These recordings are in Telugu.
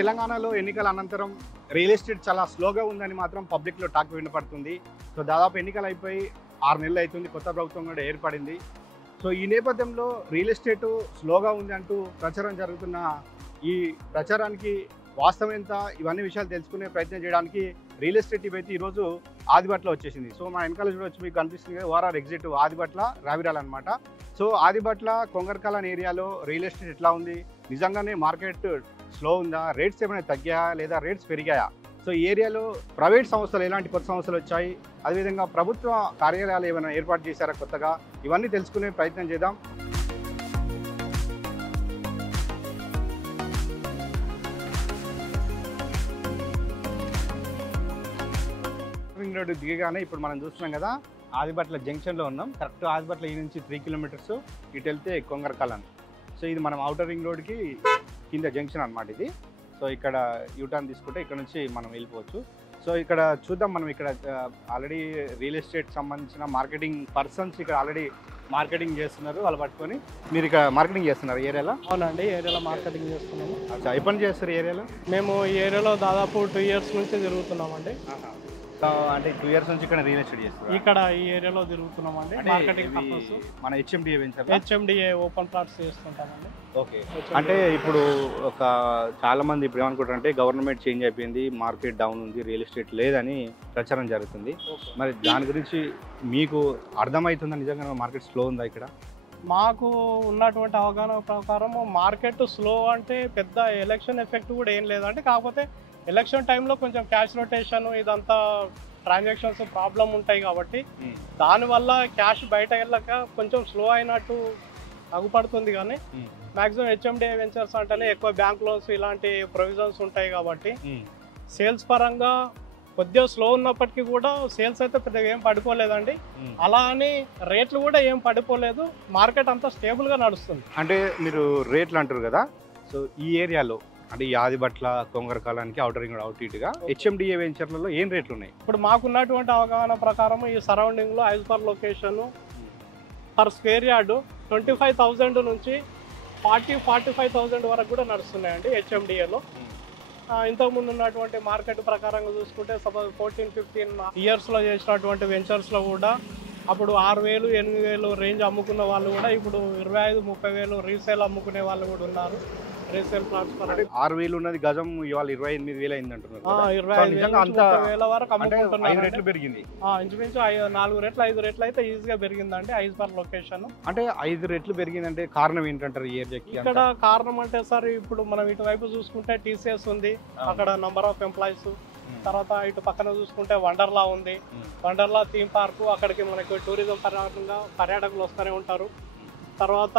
తెలంగాణలో ఎన్నికల అనంతరం రియల్ ఎస్టేట్ చాలా స్లోగా ఉందని మాత్రం పబ్లిక్లో టాక్ వినపడుతుంది. సో దాదాపు ఎన్నికలు అయిపోయి 6 నెలలు అవుతుంది, కొత్త ప్రభుత్వం కూడా ఏర్పడింది. సో ఈ నేపథ్యంలో రియల్ ఎస్టేట్ స్లోగా ఉంది అంటూ ప్రచారం జరుగుతున్న ఈ ప్రచారానికి వాస్తవం ఎంత, ఇవన్నీ విషయాలు తెలుసుకునే ప్రయత్నం చేయడానికి రియల్ ఎస్టేట్ ఇవైతే ఈరోజు ఆదిబట్ల వచ్చేసింది. సో మా వెనకాల చూడవచ్చు, మీకు కనిపిస్తుంది కదా ఓఆర్ఆర్ ఎగ్జిట్ ఆదిబట్ల రావిరాల్ అనమాట. సో ఆదిబట్ల కొంగరకాలన్ ఏరియాలో రియల్ ఎస్టేట్ ఎట్లా ఉంది, నిజంగానే మార్కెట్ స్లో ఉందా, రేట్స్ ఏమైనా తగ్గాయా లేదా రేట్స్ పెరిగాయా, సో ఈ ఏరియాలో ప్రైవేట్ సంస్థలు ఎలాంటి కొత్త సంస్థలు వచ్చాయి, అదేవిధంగా ప్రభుత్వ కార్యాలయాలు ఏమైనా ఏర్పాటు చేశారా కొత్తగా, ఇవన్నీ తెలుసుకునే ప్రయత్నం చేద్దాం. రోడ్డు దిగగానే ఇప్పుడు మనం చూస్తున్నాం కదా ఆదిబట్ల జంక్షన్లో ఉన్నాం. కరెక్ట్ ఆదిబట్ల ఈ నుంచి 3 కిలోమీటర్స్ ఇటు వెళ్తే కొంగరకాలన్. సో ఇది మనం ఔటర్ రింగ్ రోడ్కి కింద జంక్షన్ అనమాట ఇది. సో ఇక్కడ యూటర్న్ తీసుకుంటే ఇక్కడ నుంచి మనం వెళ్ళిపోవచ్చు. సో ఇక్కడ చూద్దాం, మనం ఇక్కడ ఆల్రెడీ రియల్ ఎస్టేట్ సంబంధించిన మార్కెటింగ్ పర్సన్స్ ఇక్కడ ఆల్రెడీ మార్కెటింగ్ చేస్తున్నారు. వాళ్ళు పట్టుకొని మీరు ఇక్కడ మార్కెటింగ్ చేస్తున్నారు ఏరియాలో? అవునండి, ఏరియాలో మార్కెటింగ్ చేస్తున్నాము. అచ్చా, ఎప్పటి నుంచి చేస్తారు ఏరియాలో? మేము ఈ ఏరియాలో దాదాపు 2 ఇయర్స్ నుంచి తిరుగుతున్నామండి. అంటే 2 ఇయర్స్ నుంచి ఇక్కడ రియల్ ఎస్టేట్ చేస్తారు? ఇక్కడ ఈ ఏరియాలో తిరుగుతున్నామండి. మార్కెటింగ్ పర్పస్ మన HMDA venture, HMDA open plots చేస్తుంటామండి. ఓకే. అంటే ఇప్పుడు ఒక చాలా మంది ఇప్పుడు ఏమనుకుంటారంటే గవర్నమెంట్ చేంజ్ అయిపోయింది, మార్కెట్ డౌన్ ఉంది, రియల్ ఎస్టేట్ లేదని ప్రచారం జరుగుతుంది. మరి దాని గురించి మీకు అర్థమవుతుందా, నిజంగా మార్కెట్ స్లో ఉందా ఇక్కడ? మాకు ఉన్నటువంటి అవగాహన ప్రకారం మార్కెట్ స్లో అంటే పెద్ద ఎలక్షన్ ఎఫెక్ట్ కూడా ఏం లేదంటే, కాకపోతే ఎలక్షన్ టైంలో కొంచెం క్యాష్ రొటేషన్ ఇదంతా ట్రాన్సాక్షన్స్ ప్రాబ్లం ఉంటాయి కాబట్టి దానివల్ల క్యాష్ బయట వెళ్ళక కొంచెం స్లో అయినట్టు అగుపడుతుంది. కానీ మ్యాక్సిమం హెచ్ఎండిఏ వెంచర్స్ అంటేనే ఎక్కువ బ్యాంక్ లోన్స్ ఇలాంటి ప్రొవిజన్స్ ఉంటాయి కాబట్టి సేల్స్ పరంగా కొద్దిగా స్లో ఉన్నప్పటికీ కూడా సేల్స్ అయితే పెద్దగా ఏం పడిపోలేదండి. అలా అని రేట్లు కూడా ఏం పడిపోలేదు, మార్కెట్ అంతా స్టేబుల్గా నడుస్తుంది. అంటే మీరు రేట్లు అంటారు కదా, సో ఈ ఏరియాలో అంటే ఈ ఆదిబట్ల కొంగరకాలానికి ఔటర్ రింగ్ అవుట్ ఇటుగా హెచ్ఎండిఏ వెంచర్లలో ఏం రేట్లు ఉన్నాయి? ఇప్పుడు మాకున్నటువంటి అవగాహన ప్రకారం ఈ సరౌండింగ్లో as per location per square yard 25,000 నుంచి 45,000 వరకు కూడా నడుస్తున్నాయండి హెచ్ఎండిఏలో. ఇంతకుముందు ఉన్నటువంటి మార్కెట్ ప్రకారంగా చూసుకుంటే సపోజ్ 14-15 ఇయర్స్లో చేసినటువంటి వెంచర్స్లో కూడా అప్పుడు 6,000, 8,000 రేంజ్ అమ్ముకున్న వాళ్ళు కూడా ఇప్పుడు 25,000-30,000 రీసేల్ అమ్ముకునే వాళ్ళు కూడా ఉన్నారు. రీసేల్ ప్లాట్స్ 6,000 ఉన్నది గజం ఇవాళ 28,000 అయింది అంటున్నారు. 25,000 వరకు అమ్ముకుంటున్నారు. 5 రెట్లు పెరిగింది ఇంచుమించు 4 రెట్లు 5 రెట్లు అయితే ఈజీగా పెరిగిందండి ఐజ్ పర్ లొకేషన్. అంటే 5 రెట్లు పెరిగిందంటే కారణం ఏంటంటారు ఈ ఏరియాకి? ఇక్కడ కారణం అంటే సార్ ఇప్పుడు మనం ఇటువైపు చూసుకుంటే టీసీఎస్ ఉంది, అక్కడ నంబర్ ఆఫ్ ఎంప్లాయీస్. తర్వాత ఇటు పక్కన చూసుకుంటే వండర్లా ఉంది, వండర్లా థీమ్ పార్క్, అక్కడికి మనకి టూరిజం పరంగా పర్యాటకులు వస్తూనే ఉంటారు. తర్వాత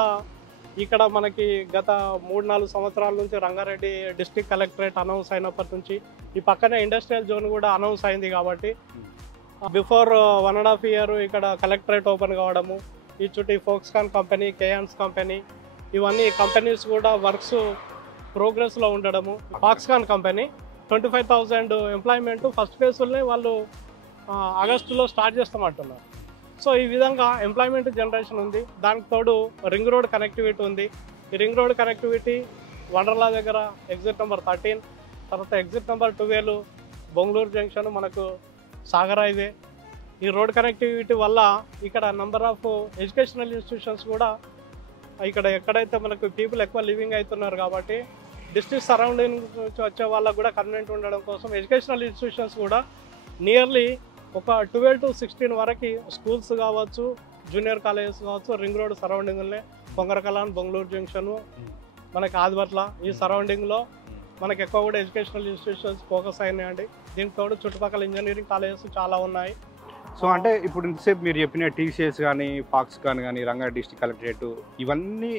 ఇక్కడ మనకి గత 3-4 సంవత్సరాల నుంచి రంగారెడ్డి డిస్ట్రిక్ట్ కలెక్టరేట్ అనౌన్స్ అయినప్పటి నుంచి ఈ పక్కనే ఇండస్ట్రియల్ జోన్ కూడా అనౌన్స్ అయింది కాబట్టి బిఫోర్ 1.5 ఇయర్ ఇక్కడ కలెక్టరేట్ ఓపెన్ కావడము, ఈ చుట్టూ ఫోక్స్కాన్ కంపెనీ, కేయాన్స్ కంపెనీ, ఇవన్నీ కంపెనీస్ కూడా వర్క్స్ ప్రోగ్రెస్లో ఉండడము. ఫాక్స్కాన్ కంపెనీ 25,000 ఎంప్లాయ్మెంట్ ఫస్ట్ ఫేజ్లోనే వాళ్ళు ఆగస్టులో స్టార్ట్ చేస్తామంటున్నారు. సో ఈ విధంగా ఎంప్లాయ్మెంట్ జనరేషన్ ఉంది. దానికి తోడు రింగ్ రోడ్ కనెక్టివిటీ ఉంది. ఈ రింగ్ రోడ్ కనెక్టివిటీ వండర్లా దగ్గర ఎగ్జిట్ నెంబర్ 13, తర్వాత ఎగ్జిట్ నెంబర్ 12 బొంగళూరు జంక్షన్, మనకు సాగర్ హైవే. ఈ రోడ్ కనెక్టివిటీ వల్ల ఇక్కడ నెంబర్ ఆఫ్ ఎడ్యుకేషనల్ ఇన్స్టిట్యూషన్స్ కూడా ఇక్కడ ఎక్కడైతే మనకు పీపుల్ ఎక్కువ లివింగ్ అవుతున్నారు కాబట్టి డిస్ట్రిక్ట్ సరౌండింగ్ నుంచి వచ్చే వాళ్ళకు కూడా కన్వీనెంట్ ఉండడం కోసం ఎడ్యుకేషనల్ ఇన్స్టిట్యూషన్స్ కూడా నియర్లీ ఒక 12-16 వరకు స్కూల్స్ కావచ్చు, జూనియర్ కాలేజెస్ కావచ్చు, రింగ్ రోడ్ సరౌండింగ్లోనే కొంగరకాలన్, బొంగళూరు జంక్షన్, మనకి ఆదిబట్ల ఈ సరౌండింగ్లో మనకి ఎక్కువ కూడా ఎడ్యుకేషనల్ ఇన్స్టిట్యూషన్స్ ఫోకస్ అయినాయండి. దీంతో చుట్టుపక్కల ఇంజనీరింగ్ కాలేజెస్ చాలా ఉన్నాయి. సో అంటే ఇప్పుడు ఇంతసేపు మీరు చెప్పిన టీసీఎస్ కానీ, ఫాక్స్కాన్ కానీ, రంగారెడ్డి డిస్ట్రిక్ట్ కలెక్టరేట్ ఇవన్నీ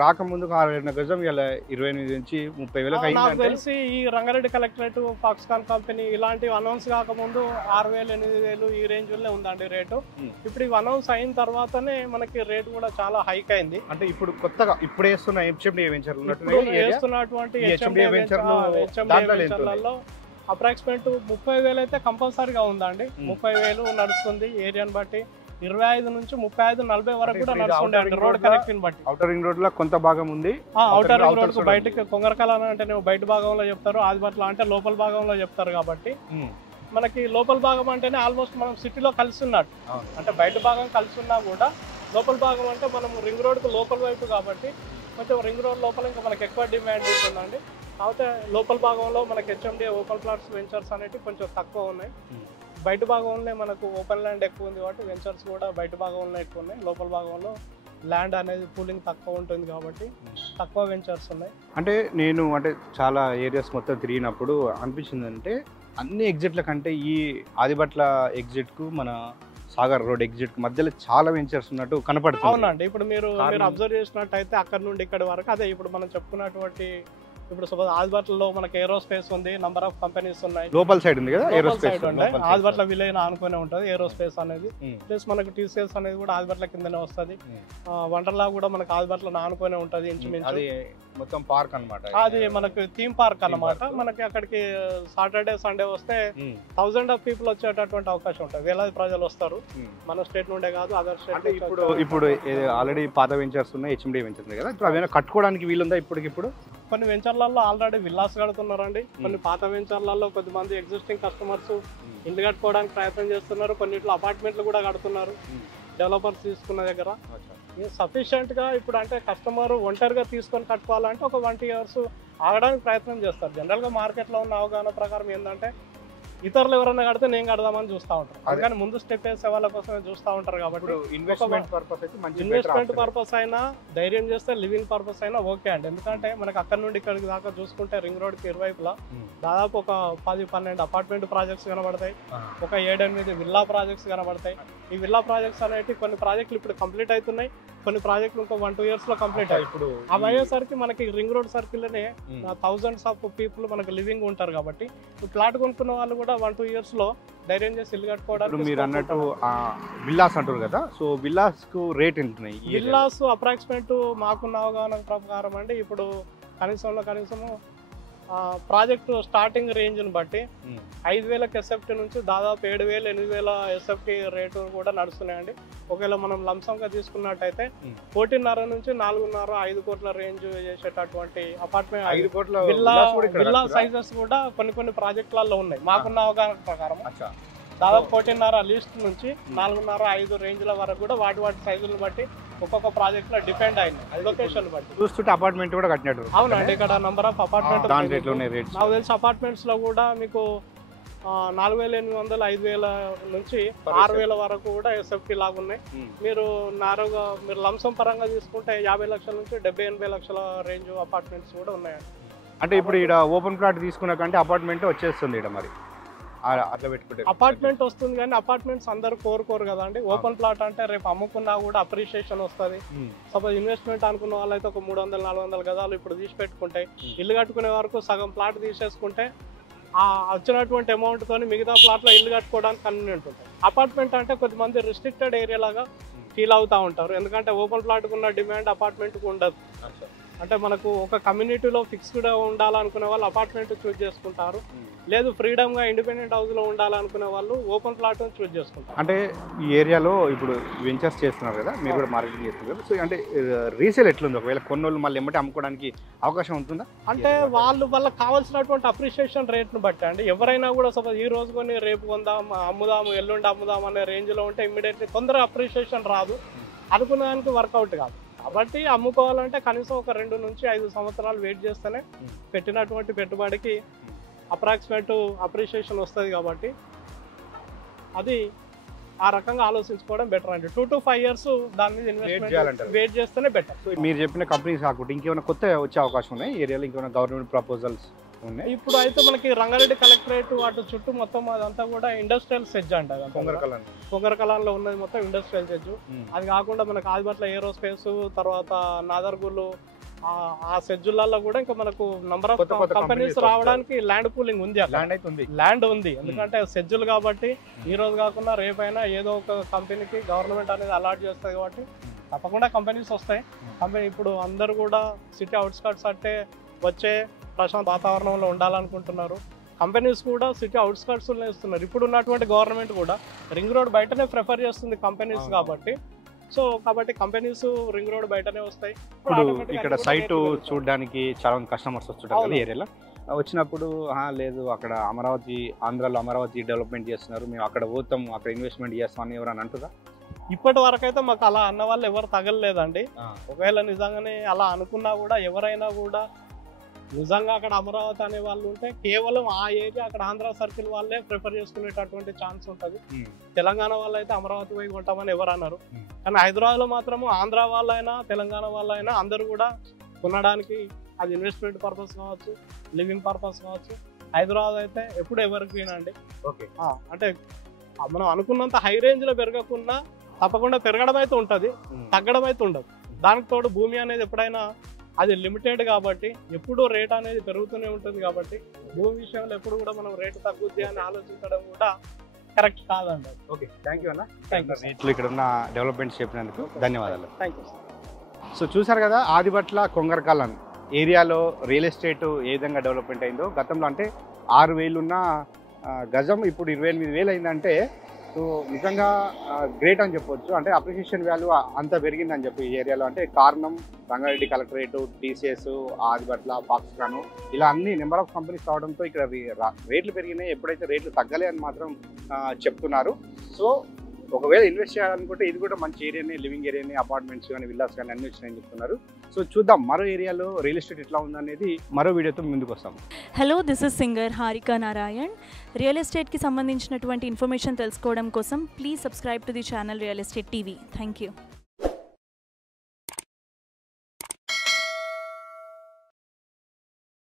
రాకముందు 6,000 గజం ఇలా 28 నుంచి 30,000 అయింది. నాకు తెలిసి ఈ రంగారెడ్డి కలెక్టరేట్, ఫాక్స్కాన్ కంపెనీ ఇలాంటివి అనౌన్స్ కాకముందు 6,000, 8,000 ఈ రేంజ్లోనే ఉందండి రేటు. ఇప్పుడు ఇవి అనౌన్స్ అయిన తర్వాతనే మనకి రేటు కూడా చాలా హైక్ అయింది. అంటే ఇప్పుడు కొత్తగా ఇప్పుడు వేస్తున్న హెచ్ఎండిఏ వెంచర్ వేస్తున్నటువంటి హెచ్ఎండిఏ వెంచర్లలో అప్రాక్సిమేట్ 30,000 అయితే కంపల్సరీగా ఉందండి. 30,000 నడుస్తుంది ఏరియాని బట్టి. 25 నుంచి 35, 40 వరకు అంటే కూడా ఇప్పుడు ఇది నడుస్తుండే outer ring రోడ్ road లా- కనెక్టింగ్ బట్టి. ఔటర్ రింగ్ రోడ్ లో కొంత భాగం ఉంది, అవుటర్ రింగ్ outer రోడ్ కు side బయటకి కొంగరకాల అంటే బయట భాగంలో చెప్తారు, ఆదిబట్ల అంటే లోపల భాగంలో చెప్తారు. కాబట్టి మనకి లోపల భాగం అంటేనే ఆల్మోస్ట్ మనం సిటీలో కలిసి ఉన్నట్టు. అంటే బయట భాగం కలిసి ఉన్నా కూడా లోపల భాగం అంటే మనం రింగ్ రోడ్కు లోపల వైపు కాబట్టి కొంచెం రింగ్ రోడ్ లోపల ఇంకా మనకి ఎక్కువ డిమాండ్ ఉంటుందండి. కాకపోతే లోపల భాగంలో మనకి హెచ్ఎండి ఓపెన్ ప్లాట్స్ వెంచర్స్ అనేవి కొంచెం తక్కువ ఉన్నాయి. బయట భాగంలో మనకు ఓపెన్ ల్యాండ్ ఎక్కువ ఉంది కాబట్టి వెంచర్స్ కూడా బయట భాగంలో ఎక్కువ ఉన్నాయి. లోపల భాగంలో ల్యాండ్ అనేది కూలింగ్ తక్కువ ఉంటుంది కాబట్టి తక్కువ వెంచర్స్ ఉన్నాయి. అంటే నేను అంటే చాలా ఏరియాస్ మొత్తం తిరిగినప్పుడు అనిపించింది అంటే అన్ని ఎగ్జిట్ల కంటే ఈ ఆదిబట్ల ఎగ్జిట్ కు మన సాగర్ రోడ్ ఎగ్జిట్ కు మధ్యలో చాలా వెంచర్స్ ఉన్నట్టు కనపడుతుంది. అవునండి, ఇప్పుడు మీరు అబ్జర్వ్ చేసినట్టయితే అక్కడ నుండి ఇక్కడ వరకు అదే ఇప్పుడు మనం చెప్పుకున్నటువంటి ఇప్పుడు సపోజ్ ఆదిబట్లలో మనకి ఏరోస్పేస్ ఉంది, నంబర్ ఆఫ్ కంపెనీస్ ఉన్నాయి. లోపల సైడ్ ఉంది కదా ఏరోస్పేస్, ఆదిబట్ల విలేజ్ ఆనుకునే ఉంటుంది ఏరోస్పేస్ అనేది. ప్లస్ మనకి టీసీఎస్ అనేది కూడా ఆదిబట్ల కిందనే వస్తుంది. వండర్లా కూడా మనకి ఆదిబట్ల ఆనుకునే ఉంటుంది ఇంచుమించు. మొత్తం పార్క్ అన్నమాట, అది మనకి థీమ్ పార్క్ అన్నమాట. మనకి అక్కడికి సాటర్డే సండే వస్తే 1000 ఆఫ్ పీపుల్ వచ్చేటటువంటి అవకాశం ఉంటుంది. వేలాది ప్రజలు వస్తారు, మన స్టేట్ నుండే కాదు అదర్ స్టేట్. ఇప్పుడు ఆల్రెడీ పాత వెంచర్స్ ఉన్నాయి, హెచ్ఎండి వెంచర్స్ ఉన్నాయి కదా, ఇప్పుడు అవేనా కట్టుకోవడానికి వీలుందా? ఇప్పుడు కొన్ని వెంచర్లలో ఆల్రెడీ విల్లాస్ కడుతున్నారండి. కొన్ని పాత వెంచర్లలో కొద్దిమంది ఎగ్జిస్టింగ్ కస్టమర్స్ ఇల్లు కట్టుకోవడానికి ప్రయత్నం చేస్తున్నారు. కొన్నిట్లో అపార్ట్మెంట్లు కూడా కడుతున్నారు డెవలపర్స్ తీసుకున్న దగ్గర. సఫిషియెంట్ గా ఇప్పుడు అంటే కస్టమర్ ఒంటరిగా తీసుకొని కట్టుకోవాలంటే ఒక 1 years ఆగడానికి ప్రయత్నం చేస్తారు. జనరల్ గా మార్కెట్ లో ఉన్న అవగాహన ప్రకారం ఏంటంటే ఇతరులు ఎవరైనా కడితే నేను కడదామని చూస్తూ ఉంటారు. అందుకని ముందు స్టెప్ వేసే వాళ్ళ కోసమే చూస్తూ ఉంటారు. కాబట్టి ఇన్వెస్ట్మెంట్ పర్పస్ అయినా ధైర్యం చేస్తే లివింగ్ పర్పస్ అయినా ఓకే అండి. ఎందుకంటే మనకి అక్కడ నుండి ఇక్కడికి దాకా చూసుకుంటే రింగ్ రోడ్ కి ఇరువైపులా దాదాపు ఒక 10-12 అపార్ట్మెంట్ ప్రాజెక్ట్స్ కనబడతాయి, ఒక 7-8 విల్లా ప్రాజెక్ట్స్ కనబడతాయి. ఈ విల్లా ప్రాజెక్ట్స్ అనేవి కొన్ని ప్రాజెక్టులు ఇప్పుడు కంప్లీట్ అవుతున్నాయి, కొన్ని ప్రాజెక్టులు ఇంకో 1-2 years లో కంప్లీట్ అయ్యాయి. ఇప్పుడు అవి అయ్యేసరికి మనకి రింగ్ రోడ్ సర్కిల్లోనే thousands ఆఫ్ పీపుల్ మనకి లివింగ్ ఉంటారు. కాబట్టి ప్లాట్ కొనుక్కున్న వాళ్ళు కూడా 1-2 years లో ధైర్యం చేసి ఇల్లు కట్టుకోవడానికి. మీరు అన్నట్టు విల్లాస్ అంటారు కదా, సో విల్లాస్ కు రేట్ ఎంత? విల్లాస్ అప్రాక్సిమేట్ మాకున్న అవగాహన ప్రకారం అండి ఇప్పుడు కనీసము ప్రాజెక్టు స్టార్టింగ్ రేంజ్ని బట్టి 5,000 ఎస్ఎఫ్టీ నుంచి దాదాపు 7,000-8,000 ఎస్ఎఫ్టీ రేటు కూడా నడుస్తున్నాయండి. ఒకవేళ మనం లంసంగా తీసుకున్నట్టయితే 1.5 నుంచి 4.5-5 కోట్ల రేంజ్ చేసేటటువంటి అపార్ట్మెంట్ విల్లా సైజెస్ కూడా కొన్ని ప్రాజెక్టులలో ఉన్నాయి. మాకున్న అవగాహన ప్రకారం దాదాపు 1.5 లీస్ట్ నుంచి 4.5-5 రేంజ్ల వరకు కూడా వాటి సైజులను బట్టి ఒక్కొక్క ప్రాజెక్ట్ లో డిపెండ్ అయింది, లొకేషన్ బట్టి. చూస్తుంటే అపార్ట్మెంట్ కూడా కట్టినట్టు. అవునండి, ఇక్కడ నంబర్ ఆఫ్ అపార్ట్మెంట్ నాకు తెలిసి అపార్ట్మెంట్స్ లో కూడా మీకు 4,800, 5,000 నుంచి 6,000 వరకు కూడా ఎస్ఎఫ్టీ లాగా ఉన్నాయి. మీరు నారుగా మీరు లంసం పరంగా తీసుకుంటే 50 లక్షల నుంచి 70-80 లక్షల రేంజ్ అపార్ట్మెంట్స్ కూడా ఉన్నాయండి. అంటే ఇప్పుడు ఇక్కడ ఓపెన్ ప్లాట్ తీసుకున్నా కంటే అపార్ట్మెంట్ వచ్చేస్తుంది ఇక్కడ, మరి అట్లా పెట్టుకుంటే అపార్ట్మెంట్ వస్తుంది. కానీ అపార్ట్మెంట్స్ అందరు కోరుకోరు కదా అండి. ఓపెన్ ప్లాట్ అంటే రేపు అమ్ముకున్నా కూడా అప్రిషియేషన్ వస్తుంది. సపోజ్ ఇన్వెస్ట్మెంట్ అనుకున్న వాళ్ళైతే ఒక 300-400 గజాలు ఇప్పుడు తీసి పెట్టుకుంటే ఇల్లు కట్టుకునే వరకు సగం ప్లాట్ తీసేసుకుంటే ఆ వచ్చినటువంటి అమౌంట్ తోని మిగతా ప్లాట్ లో ఇల్లు కట్టుకోవడానికి కన్వీనియంట్ ఉంటుంది. అపార్ట్మెంట్ అంటే కొద్దిమంది రిస్ట్రిక్టెడ్ ఏరియా లాగా ఫీల్ అవుతూ ఉంటారు. ఎందుకంటే ఓపెన్ ప్లాట్కు ఉన్న డిమాండ్ అపార్ట్మెంట్కి ఉండదు. అంటే మనకు ఒక కమ్యూనిటీలో ఫిక్స్డ్గా ఉండాలనుకునే వాళ్ళు అపార్ట్మెంట్ చూస్ చేసుకుంటారు, లేదు ఫ్రీడమ్గా ఇండిపెండెంట్ హౌస్లో ఉండాలనుకునే వాళ్ళు ఓపెన్ ప్లాట్ చూస్ చేసుకుంటారు. అంటే ఈ ఏరియాలో ఇప్పుడు వెంచర్స్ చేస్తున్నారు కదా, మీరు కూడా మార్కెటింగ్ చేస్తున్నారు కదా, సో అంటే రీసేల్ ఎట్లుంది? ఒకవేళ కొన్నోళ్ళు మళ్ళీ ఎమ్మటి అమ్ముకోవడానికి అవకాశం ఉంటుందా? అంటే వాళ్ళకి కావాల్సినటువంటి అప్రిషియేషన్ రేట్ను బట్టి అండి. ఎవరైనా కూడా సపోజ్ ఈ రోజు కొని రేపు కొందాం, అమ్ముదాము, ఎల్లుండి అమ్ముదాం అనే రేంజ్లో ఉంటే ఇమ్మీడియట్లీ తొందరగా అప్రిషియేషన్ రాదు, అనుకున్న దానికి వర్కౌట్ కాదు. కాబట్టి అమ్ముకోవాలంటే కనీసం ఒక 2 నుంచి 5 సంవత్సరాలు వెయిట్ చేస్తేనే పెట్టినటువంటి పెట్టుబడికి అప్రాక్సిమేట్ అప్రిషియేషన్ వస్తుంది. కాబట్టి అది ఆ రకంగా ఆలోచించుకోవడం బెటర్ అండి. 2 to 5 years దాని మీద ఇన్వెస్ట్మెంట్ వెయిట్ చేస్తేనే బెటర్. సో మీరు చెప్పిన కంపెనీస్ కాకుండా ఇంకేమైనా కొత్త వచ్చే అవకాశం ఉన్నాయి ఏరియాలో? ఇంకేమైనా గవర్నమెంట్ ప్రపోజల్స్ ఉన్నాయి? ఇప్పుడు అయితే మనకి రంగారెడ్డి కలెక్టరేట్ అటు చుట్టూ మొత్తం అదంతా కూడా ఇండస్ట్రియల్ సెజ్ అంట. పొంగరకలాన్లో ఉన్నది మొత్తం ఇండస్ట్రియల్ సెజ్. అది కాకుండా మనకి ఆదిబట్ల ఏరోస్పేస్, తర్వాత నాదర్గులు, ఆ సెజ్జులలో కూడా ఇంకా మనకు నంబర్ ఆఫ్ కంపెనీస్ రావడానికి ల్యాండ్ పూలింగ్ ఉంది. ల్యాండ్ ఉంది ఎందుకంటే సెజ్జులు కాబట్టి ఈ రోజు కాకుండా రేపైనా ఏదో ఒక కంపెనీకి గవర్నమెంట్ అనేది అలాట్ చేస్తుంది. కాబట్టి తప్పకుండా కంపెనీస్ వస్తాయి. కంపెనీ ఇప్పుడు అందరు కూడా సిటీ అవుట్స్కట్స్ అంటే వచ్చే ప్రశాంత వాతావరణంలో ఉండాలనుకుంటున్నారు. కంపెనీస్ కూడా సిటీ అవుట్స్కట్స్ ఇస్తున్నారు. ఇప్పుడు ఉన్నటువంటి గవర్నమెంట్ కూడా రింగ్ రోడ్ బయటనే ప్రిఫర్ చేస్తుంది కంపెనీస్ కాబట్టి. సో కాబట్టి కంపెనీస్ రింగ్ రోడ్ బయటనే వస్తాయి. ఇప్పుడు ఇక్కడ సైట్ చూడడానికి చాలా మంది కస్టమర్స్ వస్తుంటారు కదా ఏరియాలో. వచ్చినప్పుడు లేదు అక్కడ అమరావతి, ఆంధ్రాలో అమరావతి డెవలప్మెంట్ చేస్తున్నారు, మేము అక్కడ పోతాం, అక్కడ ఇన్వెస్ట్మెంట్ చేస్తామని ఎవరైనా అంటారా? ఇప్పటి వరకు అయితే మాకు అలా అన్న వాళ్ళు ఎవరు తగలలేదండి. ఒకవేళ నిజంగానే అలా అనుకున్నా కూడా ఎవరైనా కూడా నిజంగా అక్కడ అమరావతి అనే వాళ్ళు ఉంటే కేవలం ఆ ఏరియా అక్కడ ఆంధ్ర సర్కిల్ వాళ్ళే ప్రిఫర్ చేసుకునేటటువంటి ఛాన్స్ ఉంటుంది. తెలంగాణ వాళ్ళు అయితే అమరావతి పోయి కొంటామని ఎవరు అన్నారు. కానీ హైదరాబాద్లో మాత్రము ఆంధ్ర వాళ్ళైనా తెలంగాణ వాళ్ళైనా అందరూ కూడా కొనడానికి, అది ఇన్వెస్ట్మెంట్ పర్పస్ కావచ్చు, లివింగ్ పర్పస్ కావచ్చు. హైదరాబాద్ అయితే ఎప్పుడు ఎవరికి వినండి. ఓకే, అంటే మనం అనుకున్నంత హై రేంజ్లో పెరగకున్నా తప్పకుండా పెరగడం అయితే ఉంటుంది, తగ్గడం అయితే ఉండదు. దానికి తోడు భూమి అనేది ఎప్పుడైనా అది లిమిటెడ్ కాబట్టి ఎప్పుడూ రేట్ అనేది పెరుగుతూనే ఉంటుంది. కాబట్టి భూమి విషయంలో ఎప్పుడు కూడా మనం రేటు తగ్గుద్ది అని ఆలోచించడం కూడా కరెక్ట్ కాదండి. ఓకే, థ్యాంక్ యూ అన్న. Thank you. నీటిలో ఇక్కడ ఉన్న డెవలప్మెంట్స్ చెప్పినందుకు ధన్యవాదాలు. Thank you. సో చూసారు కదా ఆదిబట్ల కొంగరకాలం ఏరియాలో రియల్ ఎస్టేట్ ఏ విధంగా డెవలప్మెంట్ అయిందో. గతంలో అంటే 6,000 ఉన్న గజం ఇప్పుడు 28,000 అయిందంటే సో నిజంగా గ్రేట్ అని చెప్పొచ్చు. అంటే అప్రిషియేషన్ వాల్యూ అంత పెరిగిందని చెప్పి ఈ ఏరియాలో. అంటే కారణం Rangareddy collectorate, TCS, Adibatla, Foxconn ఇలా అన్ని నెంబర్ ఆఫ్ కంపెనీస్ రావడంతో ఇక్కడ రేట్లు పెరిగినాయి. ఎప్పుడైతే రేట్లు తగ్గలే అని మాత్రం చెప్తున్నారు. సో ఒకవేళ ఇన్వెస్ట్ చేయాలనుకుంటే ఇది కూడా మంచి ఏరియానే, లివింగ్ ఏరియానే, అపార్ట్మెంట్స్ కానీ విల్లాస్ కానీ అన్ని వచ్చినాయని చెప్తున్నారు. సో చూద్దాం మరో ఏరియాలో రియల్ ఎస్టేట్ ఎట్లా ఉందనేది మరో వీడియోతో ముందుకు వస్తాం. Hello, this is singer Harika Narayan. Real ఎస్టేట్కి సంబంధించినటువంటి ఇన్ఫర్మేషన్ తెలుసుకోవడం కోసం please subscribe to the channel real estate TV. Thank you.